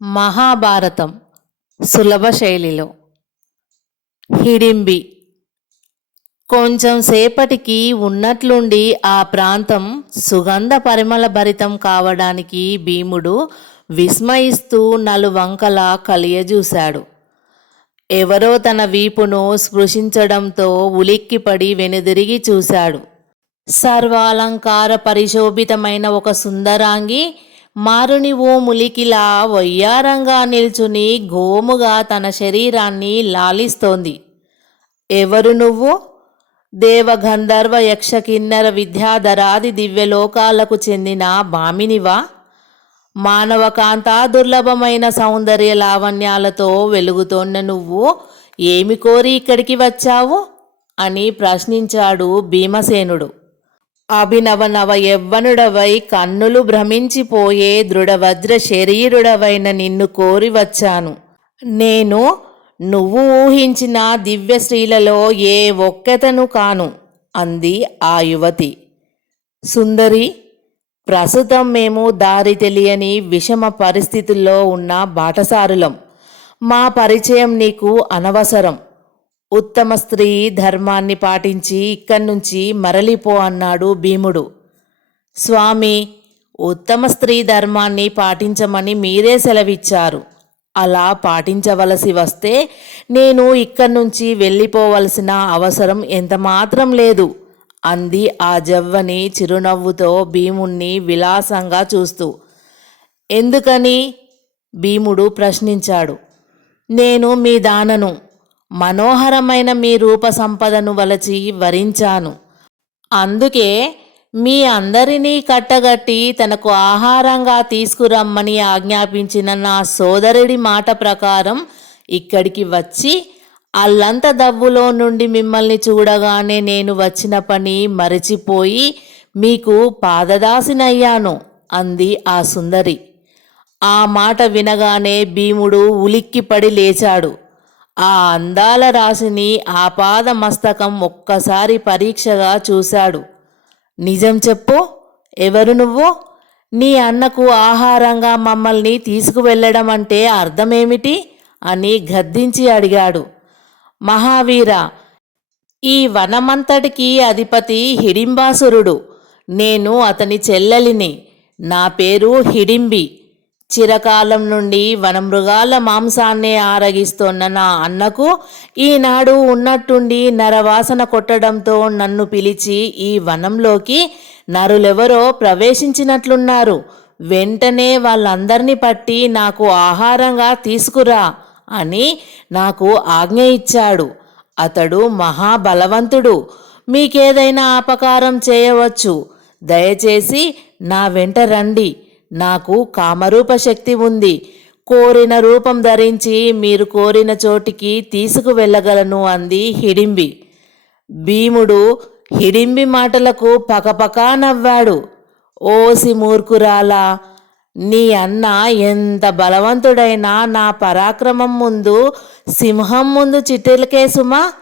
మహాభారతం సులభ శైలిలో హిడింబి. కొంచెం సేపటికి ఉన్నట్లుండి ఆ ప్రాంతం సుగంధ పరిమళ భరితం కావడానికి భీముడు విస్మయిస్తూ నలువంకలా కలియజూశాడు. ఎవరో తన వీపును స్పృశించడంతో ఉలిక్కిపడి వెనుదిరిగి చూశాడు. సర్వాలంకార పరిశోభితమైన ఒక సుందరాంగి మారుని ఓ ములికిలా వయ్యారంగా నిల్చుని గోముగా తన శరీరాన్ని లాలిస్తోంది. ఎవరు నువ్వు? దేవగంధర్వ యక్ష కిన్నెర విద్యాధరాది దివ్యలోకాలకు చెందిన భామినివా? మానవకాంతా దుర్లభమైన సౌందర్య లావణ్యాలతో వెలుగుతోన్న నువ్వు ఏమి కోరి ఇక్కడికి వచ్చావు అని ప్రశ్నించాడు భీమసేనుడు. అభినవ నవ యవ్వనుడవై కన్నులు భ్రమించిపోయే దృఢవజ్ర శరీరుడవైన నిన్ను కోరి వచ్చాను. నేను నువ్వు ఊహించిన దివ్య స్త్రీలలో ఏ ఒక్కతను కాను అంది ఆ యువతి. సుందరి, ప్రస్తుతం మేము దారి తెలియని విషమ పరిస్థితుల్లో ఉన్న బాటసారులం. మా పరిచయం నీకు అనవసరం. ఉత్తమ స్త్రీ ధర్మాన్ని పాటించి ఇక్కడి నుంచి మరలిపో అన్నాడు భీముడు. స్వామి, ఉత్తమ స్త్రీ ధర్మాన్ని పాటించమని మీరే సెలవిచ్చారు. అలా పాటించవలసి వస్తే నేను ఇక్కడి నుంచి వెళ్ళిపోవలసిన అవసరం ఎంతమాత్రం లేదు అంది ఆ జవ్వని చిరునవ్వుతో భీముణ్ణి విలాసంగా చూస్తూ. ఎందుకని? భీముడు ప్రశ్నించాడు. నేను మీ దానను. మనోహరమైన మీ రూప సంపదను వలచి వరించాను. అందుకే మీ అందరినీ కట్టగట్టి తనకు ఆహారంగా తీసుకురమ్మని ఆజ్ఞాపించిన నా సోదరుడి మాట ప్రకారం ఇక్కడికి వచ్చి అల్లంత దవ్వులో నుండి మిమ్మల్ని చూడగానే నేను వచ్చిన పని మరచిపోయి మీకు పాదదాసినయ్యాను అంది ఆ సుందరి. ఆ మాట వినగానే భీముడు ఉలిక్కిపడి లేచాడు. ఆ అందాల రాశిని ఆపాద మస్తకం ఒక్కసారి పరీక్షగా చూశాడు. నిజం చెప్పు, ఎవరు నువ్వు? నీ అన్నకు ఆహారంగా మమ్మల్ని తీసుకువెళ్ళడం అంటే అర్థమేమిటి అని గద్దించి అడిగాడు. మహావీర, ఈ వనమంతటికి అధిపతి హిడింబాసురుడు. నేను అతని చెల్లెలిని. నా పేరు హిడింబి. చిరకాలం నుండి వనమృగాల మాంసాన్నే ఆరగిస్తోన్న నా అన్నకు ఈనాడు ఉన్నట్టుండి నరవాసన కొట్టడంతో నన్ను పిలిచి ఈ వనంలోకి నరులెవరో ప్రవేశించినట్లున్నారు. వెంటనే వాళ్ళందరినీ పట్టి నాకు ఆహారంగా తీసుకురా అని నాకు ఆజ్ఞ ఇచ్చాడు. అతడు మహాబలవంతుడు. మీకేదైనా అపకారం చేయవచ్చు. దయచేసి నా వెంట రండి. నాకు కామరూప శక్తి ఉంది. కోరిన రూపం ధరించి మీరు కోరిన చోటికి తీసుకువెళ్ళగలను అంది హిడింబి. భీముడు హిడింబి మాటలకు పకపకా నవ్వాడు. ఓసి మూర్ఖురాలా, నీ అన్న ఎంత బలవంతుడైనా నా పరాక్రమం ముందు సింహం ముందు చిట్టెలకే సుమా.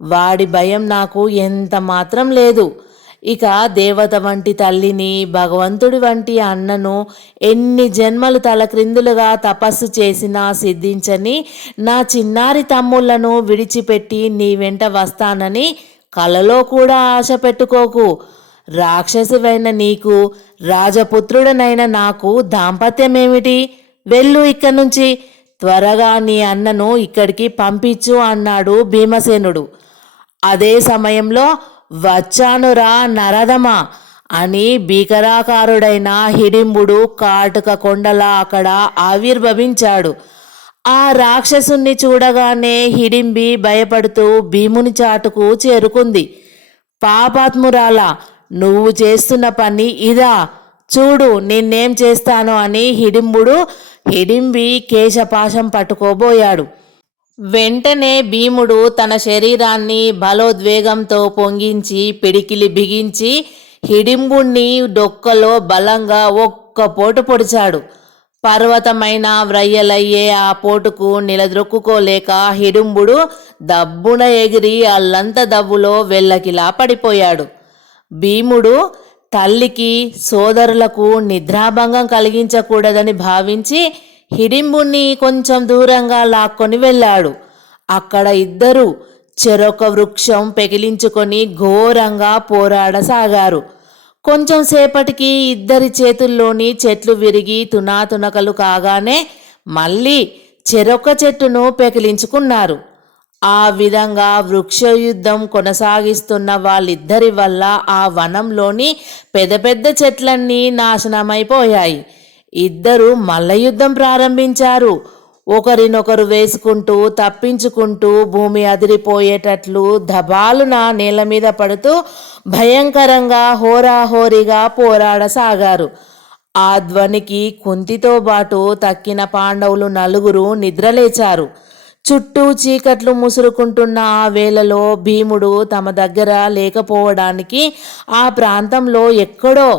వాడి భయం నాకు ఎంత మాత్రం లేదు. ఇక దేవత వంటి తల్లిని, భగవంతుడి వంటి అన్నను ఎన్ని జన్మలు తలక్రిందులుగా తపస్సు చేసినా సిద్ధించని నా చిన్నారి తమ్ముళ్లను విడిచిపెట్టి నీ వెంట వస్తానని కలలో కూడా ఆశ పెట్టుకోకు. రాక్షసివైన నీకు, రాజపుత్రుడనైన నాకు దాంపత్యమేమిటి? వెళ్ళు ఇక్కడి నుంచి. త్వరగా నీ అన్నను ఇక్కడికి పంపించు అన్నాడు భీమసేనుడు. అదే సమయంలో వచ్చానురా నరదమా అని భీకరాకారుడైన హిడింబుడు కాటుక కొండలా అక్కడ ఆవిర్భవించాడు. ఆ రాక్షసుణ్ణి చూడగానే హిడింబి భయపడుతూ భీముని చాటుకు చేరుకుంది. పాపాత్మురాలా, నువ్వు చేస్తున్న పని ఇదా? చూడు నిన్నేం చేస్తాను అని హిడింబి కేశపాశం పట్టుకోబోయాడు. వెంటనే భీముడు తన శరీరాన్ని బలోద్వేగంతో పొంగించి పిడికిలి బిగించి హిడింబుణ్ణి డొక్కలో బలంగా ఒక్క పోటు పొడిచాడు. పర్వతమైన వ్రయ్యలయ్యే ఆ పోటుకు నిలదొక్కుకోలేక హిడింబుడు దబ్బున ఎగిరి అల్లంత దవ్వులో వెల్లకిలా పడిపోయాడు. భీముడు తల్లికి సోదరులకు నిద్రాభంగం కలిగించకూడదని భావించి హిడింబుణ్ణి కొంచెం దూరంగా లాక్కొని వెళ్ళాడు. అక్కడ ఇద్దరు చెరొక వృక్షం పెకిలించుకొని ఘోరంగా పోరాడసాగారు. కొంచెం సేపటికి ఇద్దరి చేతుల్లోని చెట్లు విరిగి తునాతునకలు కాగానే మళ్ళీ చెరొక చెట్టును పెకిలించుకున్నారు. ఆ విధంగా వృక్షయుద్ధం కొనసాగిస్తున్న వాళ్ళిద్దరి వల్ల ఆ వనంలోని పెద్ద పెద్ద చెట్లన్నీ నాశనమైపోయాయి. ఇద్దరు మల్లయుద్ధం ప్రారంభించారు. ఒకరినొకరు వేసుకుంటూ తప్పించుకుంటూ భూమి అదిరిపోయేటట్లు దబాలున నేల మీద పడుతూ భయంకరంగా హోరాహోరీగా పోరాడసాగారు. ఆ ధ్వనికి కుంతితో పాటు తక్కిన పాండవులు నలుగురు నిద్రలేచారు. చుట్టూ చీకట్లు ముసురుకుంటున్న ఆ వేళలో భీముడు తమ దగ్గర లేకపోవడానికి ఆ ప్రాంతంలో ఎక్కడో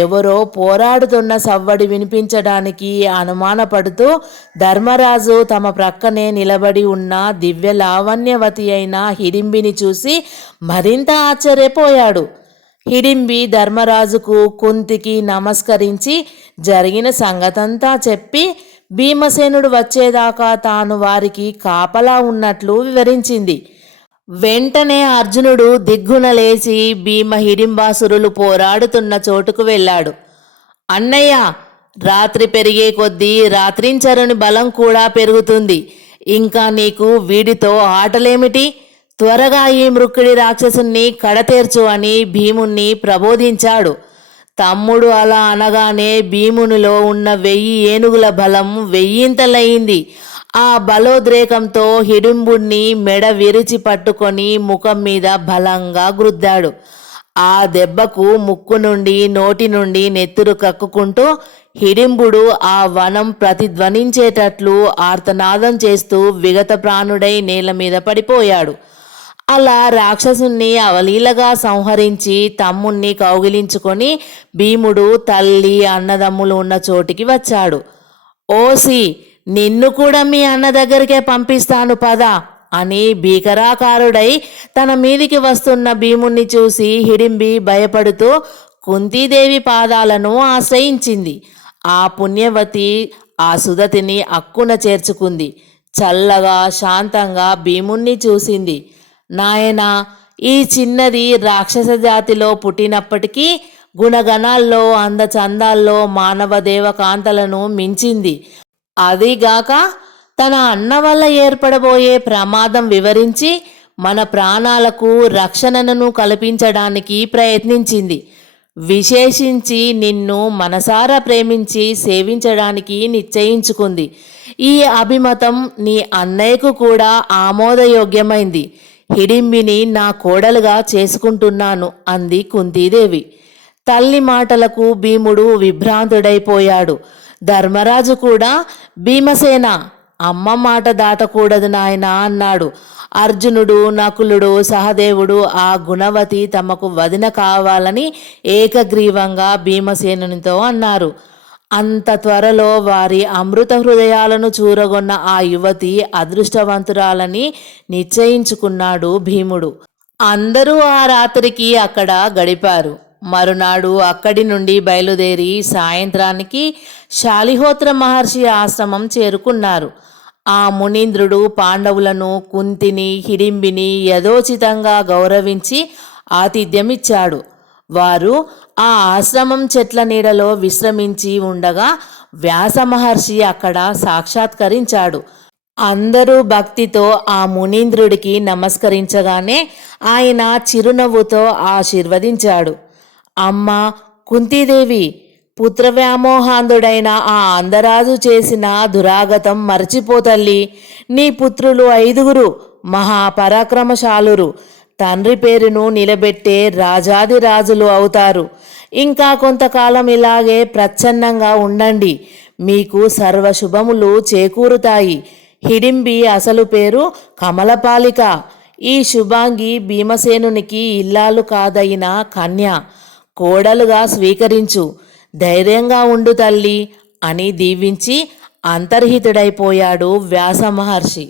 ఎవరో పోరాడుతున్న సవ్వడి వినిపించడానికి అనుమానపడుతూ ధర్మరాజు తమ ప్రక్కనే నిలబడి ఉన్న దివ్య లావణ్యవతి అయిన హిడింబిని చూసి మరింత ఆశ్చర్యపోయాడు. హిడింబి ధర్మరాజుకు కుంతికి నమస్కరించి జరిగిన సంగతంతా చెప్పి భీమసేనుడు వచ్చేదాకా తాను వారికి కాపలా ఉన్నట్లు వివరించింది. వెంటనే అర్జునుడు దిగ్గున లేచి భీమ హిడింబాసురులు పోరాడుతున్న చోటుకు వెళ్ళాడు. అన్నయ్య, రాత్రి పెరిగే కొద్దీ రాత్రించరుని బలం కూడా పెరుగుతుంది. ఇంకా నీకు వీడితో ఆటలేమిటి? త్వరగా ఈ మృక్కుడి రాక్షసుని కడతేర్చు అని భీముణ్ణి ప్రబోధించాడు. తమ్ముడు అలా అనగానే భీమునిలో ఉన్న 1000 ఏనుగుల బలం 1000 ఆ బలోద్రేకంతో హిడింబుణ్ణి మెడ విరిచి పట్టుకొని ముఖం మీద బలంగా గుద్దాడు. ఆ దెబ్బకు ముక్కు నుండి నోటి నుండి నెత్తురు కక్కుకుంటూ హిడింబుడు ఆ వనం ప్రతిధ్వనించేటట్లు ఆర్తనాదం చేస్తూ విగత ప్రాణుడై నేల మీద పడిపోయాడు. అలా రాక్షసుణ్ణి అవలీలగా సంహరించి తమ్ముణ్ణి కౌగిలించుకొని భీముడు తల్లి అన్నదమ్ములు ఉన్న చోటికి వచ్చాడు. ఓసి, నిన్ను కూడా మీ అన్న దగ్గరికే పంపిస్తాను పద అని భీకరాకారుడై తన మీదికి వస్తున్న భీముణ్ణి చూసి హిడింబి భయపడుతూ కుంతీదేవి పాదాలను ఆశ్రయించింది. ఆ పుణ్యవతి ఆ సుదతిని అక్కున చేర్చుకుంది. చల్లగా శాంతంగా భీముణ్ణి చూసింది. నాయనా, ఈ చిన్నది రాక్షస జాతిలో పుట్టినప్పటికీ గుణగణాల్లో అందచందాల్లో మానవ దేవకాంతలను మించింది. అదిగాక తన అన్న వల్ల ఏర్పడబోయే ప్రమాదం వివరించి మన ప్రాణాలకు రక్షణను కల్పించడానికి ప్రయత్నించింది. విశేషించి నిన్ను మనసారా ప్రేమించి సేవించడానికి నిశ్చయించుకుంది. ఈ అభిమతం నీ అన్నయ్యకు కూడా ఆమోదయోగ్యమైంది. హిడింబిని నా కోడలుగా చేసుకుంటున్నాను అంది కుంతీదేవి. తల్లి మాటలకు భీముడు విభ్రాంతుడైపోయాడు. ధర్మరాజు కూడా భీమసేన, అమ్మ మాట దాటకూడదు నాయనా అన్నాడు. అర్జునుడు, నకులుడు, సహదేవుడు ఆ గుణవతి తమకు వదిన కావాలని ఏకగ్రీవంగా భీమసేనునితో అన్నారు. అంత త్వరలో వారి అమృత హృదయాలను చూరగొన్న ఆ యువతి అదృష్టవంతురాలని నిశ్చయించుకున్నాడు భీముడు. అందరూ ఆ రాత్రికి అక్కడ గడిపారు. మరునాడు అక్కడి నుండి బయలుదేరి సాయంత్రానికి శాలిహోత్ర మహర్షి ఆశ్రమం చేరుకున్నారు. ఆ మునీంద్రుడు పాండవులను, కుంతిని, హిడింబిని యథోచితంగా గౌరవించి ఆతిథ్యమిచ్చాడు. వారు ఆ ఆశ్రమం చెట్ల నీడలో విశ్రమించి ఉండగా వ్యాస మహర్షి అక్కడ సాక్షాత్కరించాడు. అందరూ భక్తితో ఆ మునీంద్రుడికి నమస్కరించగానే ఆయన చిరునవ్వుతో ఆశీర్వదించాడు. అమ్మా కుంతీదేవి, పుత్రవ్యామోహాంధుడైన ఆ అందరాజు చేసిన దురాగతం మరచిపోతల్లి. నీ పుత్రులు 5 మహాపరాక్రమశాలురు. తండ్రి పేరును నిలబెట్టే రాజాదిరాజులు అవుతారు. ఇంకా కొంతకాలం ఇలాగే ప్రచ్ఛన్నంగా ఉండండి. మీకు సర్వశుభములు చేకూరుతాయి. హిడింబి అసలు పేరు కమలపాలిక. ఈ శుభాంగి భీమసేనునికి ఇల్లాలు కాదయిన కన్య. కోడలుగా స్వీకరించు. ధైర్యంగా ఉండు తల్లి అని దీవించి అంతర్హితుడైపోయాడు వ్యాస మహర్షి.